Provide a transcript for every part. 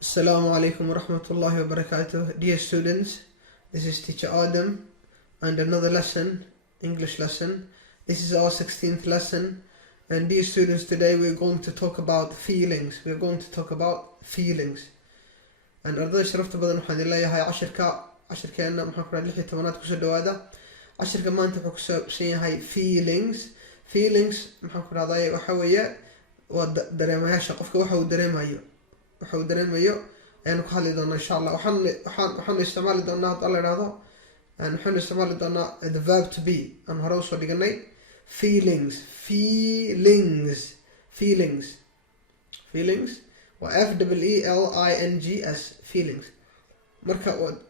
Assalamu alaikum wa rahmatullahi wa barakatuh. Dear students, this is teacher Adam and another lesson, English lesson. This is our 16th lesson, and dear students, today we're going to talk about feelings. We're going to talk about feelings. And ardayda sharafta badan waxaan idin leeyahay cashirkeena maxaan ku dhahay 16 kusoo dhawaada. Cashirka maanta wuxuu ku saabsan yahay feelings. Feelings maxaan ku dhahday waxa weeye waa dareemayaasha qofka waxa uu dareemayo ayaan ku hadli doonaa insha Allah. waxaan isticmaali doonaa hadda la yiraahdo waxaan isticmaali doonaa the verb to be aan hore usoo dhiganay. Feelings waa FEELINGS feelings.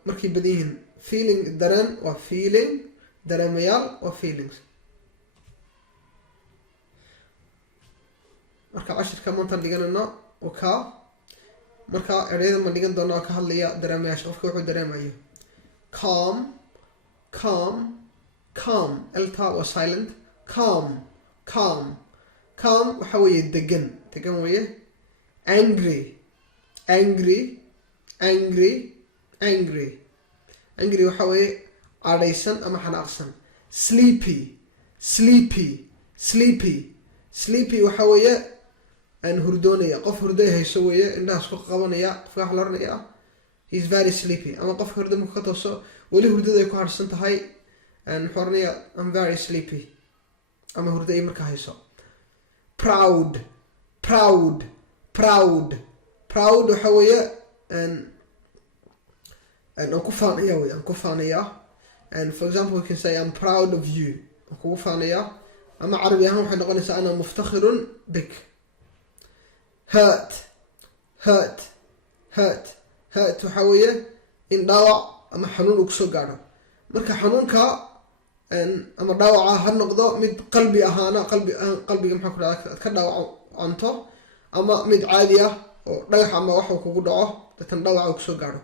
markay badan yihiin feeling dareen waa feeling, dareemayaal waa feelings. marka cashirka maanta dhiganayno oo ka marka ereyada ma dhigan doona oo ka hadlaya dareemayaasha qofka wuxuu dareemayo. calm elta waa silent. calm waxa weeye degan weeye. angry waxa weeye cadhaysan ama xanaaqsan. sleepy waxa weeye aan hurdoonaya, qof hurday hayso weeye, indhahaas ku qabanaya, qofka wax la oranaya he's very sleepy. ama qofka hurda markuu ka tooso weli hurdada ay ku harsan tahay wuxuu oranaya I'm very sleepy ama hurda ay markaa hayso. proud waxa weeye aan ku faanaya and for example we can say I'm proud of you. aan kugu faanaya ama carabi ahaan waxay noqonaysaa ana muftakhirun bik. hurt waxa weeye in dhaawac ama xanuun uu kusoo gaadho. marka xanuunka ama dhaawaca ha noqdo mid qalbiga maxaa ku dhahdaa ka dhaawacanto ama mid caadi ah oo dhagax ama wax uu kugu dhaco dadkan dhaawaca uu kusoo gaadho.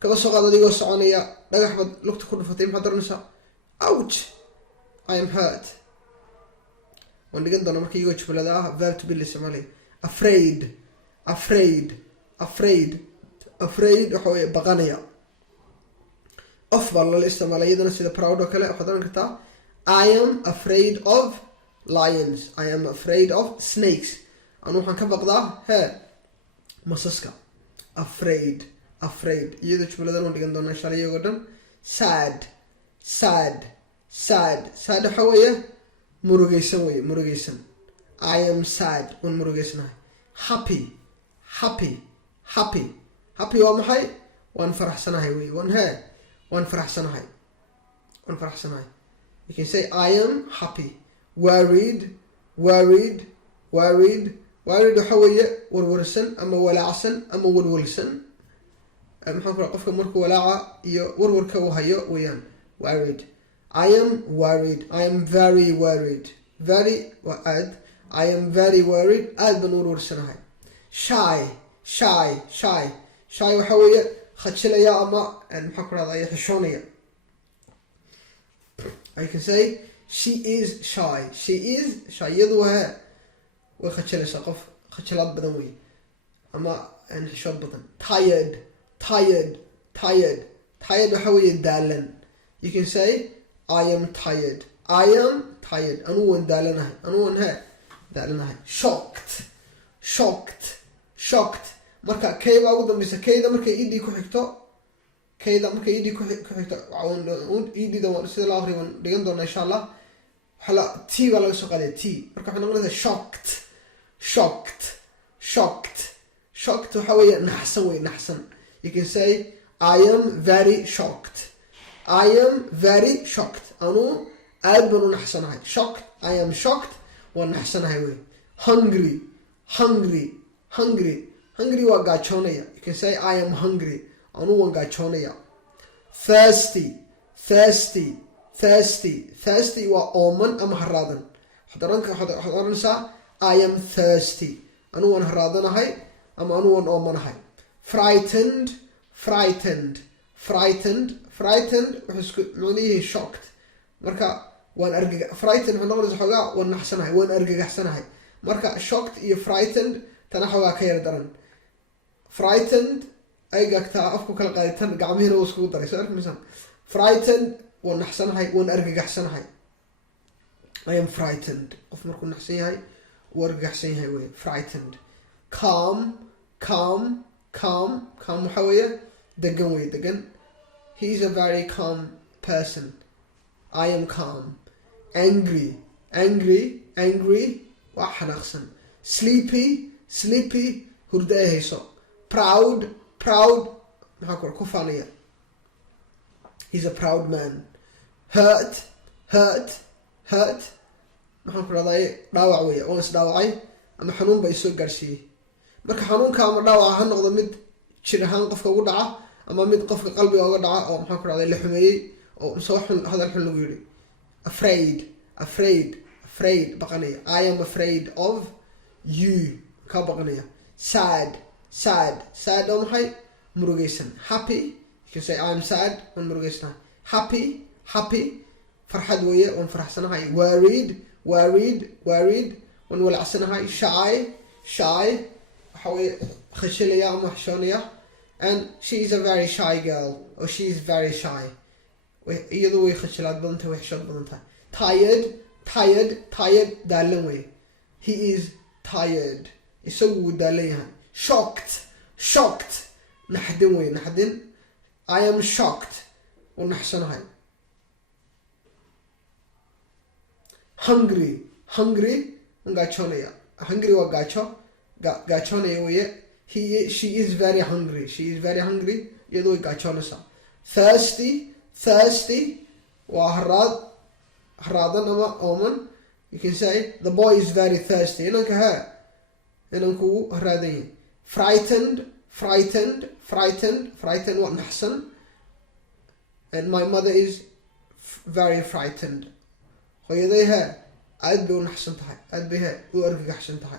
kaba soo qaad adigoo soconaya dhagax baad lugta ku dhufatay, maxaad oranaysaa ouch I am hurt. waan dhigan doona marka iyagoo jubalada ah verb to be la isticmaalay. afraid waxa weeye baqanaya. of baa lala isticmaalay iyadana sida proud oo kale. waxaad oran kartaa I am afraid of lions. I am afraid of snakes. anu waxaan ka baqdaa masaska. afraid iyadoo jumladan waan dhigan doonaa insha Allah iyagoo dhan. sad waxa weeye murugaysan. I am sad waan murugaysanahay. happy waa maxay? waan faraxsanahay wey. waan faraxsanahay. you can say I am happy. worried waxa weeye warwarsan ama walaacsan ama walwalsan. maxaan ku raha qofka markuu walaaca iyo warwarka uu hayo weeyaan worried. I am worried. I am very worried. very waa aad. I am very worried. aad baan warwarsanahay. shy waxa weeye khajilaya ama maxaan ku rahdaa xishoonaya. I can say she is shy. iyadu waa way khajilaysaa, qof khajilaad badan wey ama xishood badan. tired waxa weeye daalan. you can say I am tired. anu waan daalanahay. shocked marka baa ugu dambeysa. kayda markay ed ku xigto sida loo aqriyo waan dhigan doonaa insha Allah. t baa laga soo qaadaya t marka waxay noqonaysaa shocked waxa weeye naxsan. you can say I am very shocked. anu aad baan u naxsanahay. I am shocked waan naxsanahay wey. hungry waa gaajoonaya. you can say I am hungry. anu waan gaajoonaya. thirsty waa ooman ama haraadan. waxaad oranaysaa I am thirsty. anu waan haraadanahay ama anu waan oomanahay. frightened waxay isku macnihiin shocked. marka waan frightened waxay noqonaysaa xoogaa waan naxsanahay, waan argagaxsanahay. marka shocked iyo frightened tana xoogaa ka yar daran. frightened أي قاكتا أفكو كلا قايتان قامين وسكو دري سألك مثلا frightened ونحسن هاي ونأرجع أحسن هاي I am frightened قف مركون نحسن هاي وأرجع أحسن هاي وين frightened calm محاوية دقن وين دقن he is a very calm person I am calm angry واحد أحسن sleepy هرداء هيسو proud محاكور كفانية he's a proud man hurt محاكور هذا داوع ويا ونس داوعي أما حنون بيسوق قرشي marka xanuunka ama dhaawac ha noqdo mid jir ahaan qofka ugu dhaca ama mid qofka qalbiga uga dhaca oo maxaa ku raacday la xumeeyay oo soo xun hadal xun lagu yiri afraid baqanaya I am afraid of you ka baqanaya sad oo maxay murugaysan happy you can say I'm sad when murugaysan happy farxad weeye oo faraxsanahay worried when walacsanahay shy خشلية أو محشونية and she is a very shy girl or she is very shy يضوي خشلات بنتها وحشات بنتها tired دالوي he is tired يسوي داليها shocked نحدن I am shocked ونحسن هاي hungry ونقاتشونية hungry وقاتشو gachone ويا she is very hungry يدوي gachonesa thirsty وهراد نما omen you can say the boy is very thirsty إنك هرادين frightened ونحسن and my mother is very frightened ويديها أدبي ونحسن تحي أدبيها وأرجع أحسن تحي.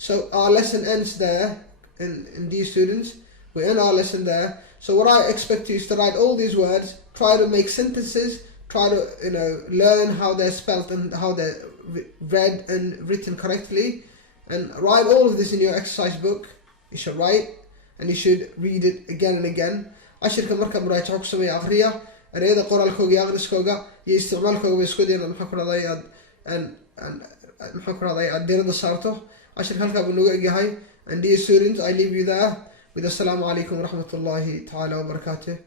So our lesson ends there in these students. We end our lesson there. So what I expect you is to write all these words, try to make sentences, try to learn how they're spelt and how they're read and written correctly, and write all of this in your exercise book. You should write and you should read it again and again. عشرة مركب مراجعة كسمية أغرية أريد قرآن كوجي أغرس كوجا يستعمل كوجي بسكودي أنا محكور هذا أن محكور هذا الدين ده صارته عشان هلك بنوجع جهاي. And dear students, I leave you there with Assalamu alaikum wa rahmatullahi ta'ala wa barakatuh.